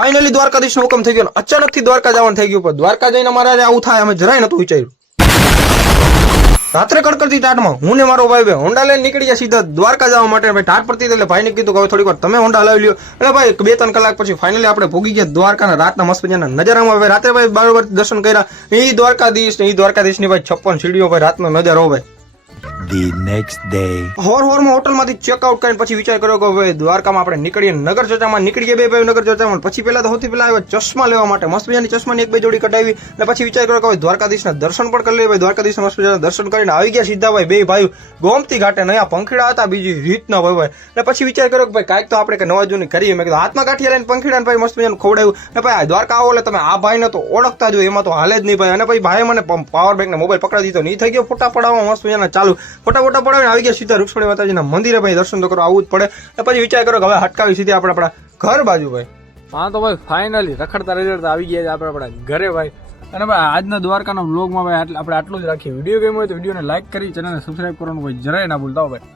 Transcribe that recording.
Finally Dwarkadhish નો હુકમ થઈ ગયો. અચાનક થી દ્વારકા જવાનું થઈ ગયું. પણ દ્વારકા જઈને મારે આવું થાય અમે જરાય નતું વિચાર્યું. રાત્રે કડકડતી ટાટમાં હું ને મારો ભાઈ હોન્ડા લઈને નીકળી ગયા સીધા દ્વારકા જવા માટે. ભાઈ ટાટ પડતી એટલે ભાઈને કીધું કે હવે થોડીક વાર તમે હોન્ડા લાવી લ્યો. એટલે ભાઈ 2-3 કલાક પછી ફાઇનલી આપણે ભોગી ગયા દ્વારકાના રાતના મસ્ત મજાના નજારામાં. ભાઈ રાત્રે ભાઈ બરોબર દર્શન કર્યા. એ દ્વારકાધીશ ની ભાઈ 56 સીડીઓ ભાઈ રાતનો નજારો ભાઈ. The next day. હોરમાં હોટલમાંથી ચેકઆઉટ કરીને પછી વિચાર કર્યો કે હવે દ્વારકામાં આપણે નીકળીએ. નગર ચર્ચામાં નીકળી ગયા બે ભાઈ નગર ચર્ચામાં. પછી પહેલા તો સૌથી પહેલા આવ્યા ચશ્મા લેવા માટે. મસ્ત મજાની ચશ્માની 1-2 જોડી કઢાવી અને પછી વિચાર કર્યો કે હવે દ્વારકાધીશના દર્શન પણ કરી લઈએ. ભાઈ દ્વારકાધીશના મસ્ત મજાના દર્શન કરીને આવી ગયા સીધા ભાઈ બે ભાઈ ગોમતી ઘાટે. નયા પંખીડા હતા બીજી રીતના ભાઈ. અને પછી વિચાર કર્યો કે ભાઈ કાંઈક તો આપણે નવા જૂની કરીએ. મેં કીધું હાથમાં કાઠિયા લઈને પંખીડા ભાઈ મસ્ત મજાનું ખવડાવ્યું. અને ભાઈ દ્વારકા આવો એટલે તમે આ ભાઈને તો ઓળખતા જ હોય, એમાં તો હાલે જ નહીં ભાઈ. અને પછી ભાઈ મને પાવર બેંક ને મોબાઈલ પકડાવી દીધો. નહીં થઈ ગયો ફોટા પડાવવા મસ્ત મજાના ચાલુ. ફોટા પડાવીને આવી ગયા સીધા રૂપસોડી માતાજીના મંદિરે ભાઈ. દર્શન તો કરો આવવું જ પડે. પછી વિચાર કરો કે હવે હટકાવી સીધી આપણે આપણા ઘર બાજુ ભાઈ. હા તો ભાઈ ફાઇનલી રખડતા રખડતા આવી ગયા આપણે આપણા ઘરે ભાઈ. અને ભાઈ આજના દ્વારકાના વ્લોગમાં ભાઈ આપણે આટલું જ રાખીએ. વિડીયો ગમ્યો હોય તો વિડીયોને લાઈક કરી ચેનલને સબસ્ક્રાઈબ કરવાનું ભાઈ જરાય ના ભૂલતા હો ભાઈ.